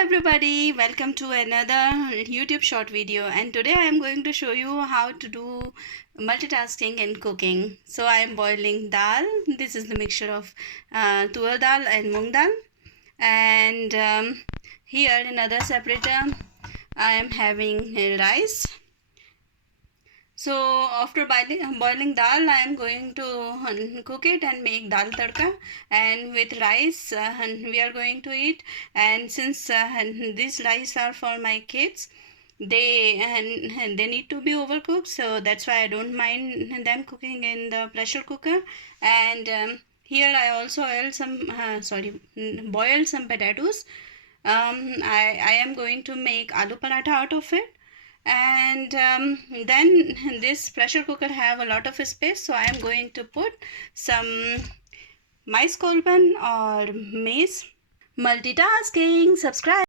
everybody, welcome to another YouTube short video, and today I am going to show you how to do multitasking in cooking. So I am boiling dal. This is the mixture of tur dal and mung dal, and here in another separator I am having rice. So after boiling dal, I am going to cook it and make dal tadka, and with rice we are going to eat. And since these rice are for my kids, they need to be overcooked, so that's why I don't mind them cooking in the pressure cooker. And here I also boiled some potatoes. I am going to make aloo paratha out of it. And then this pressure cooker have a lot of space, so I am going to put some mais kolban or maize. Multitasking, subscribe.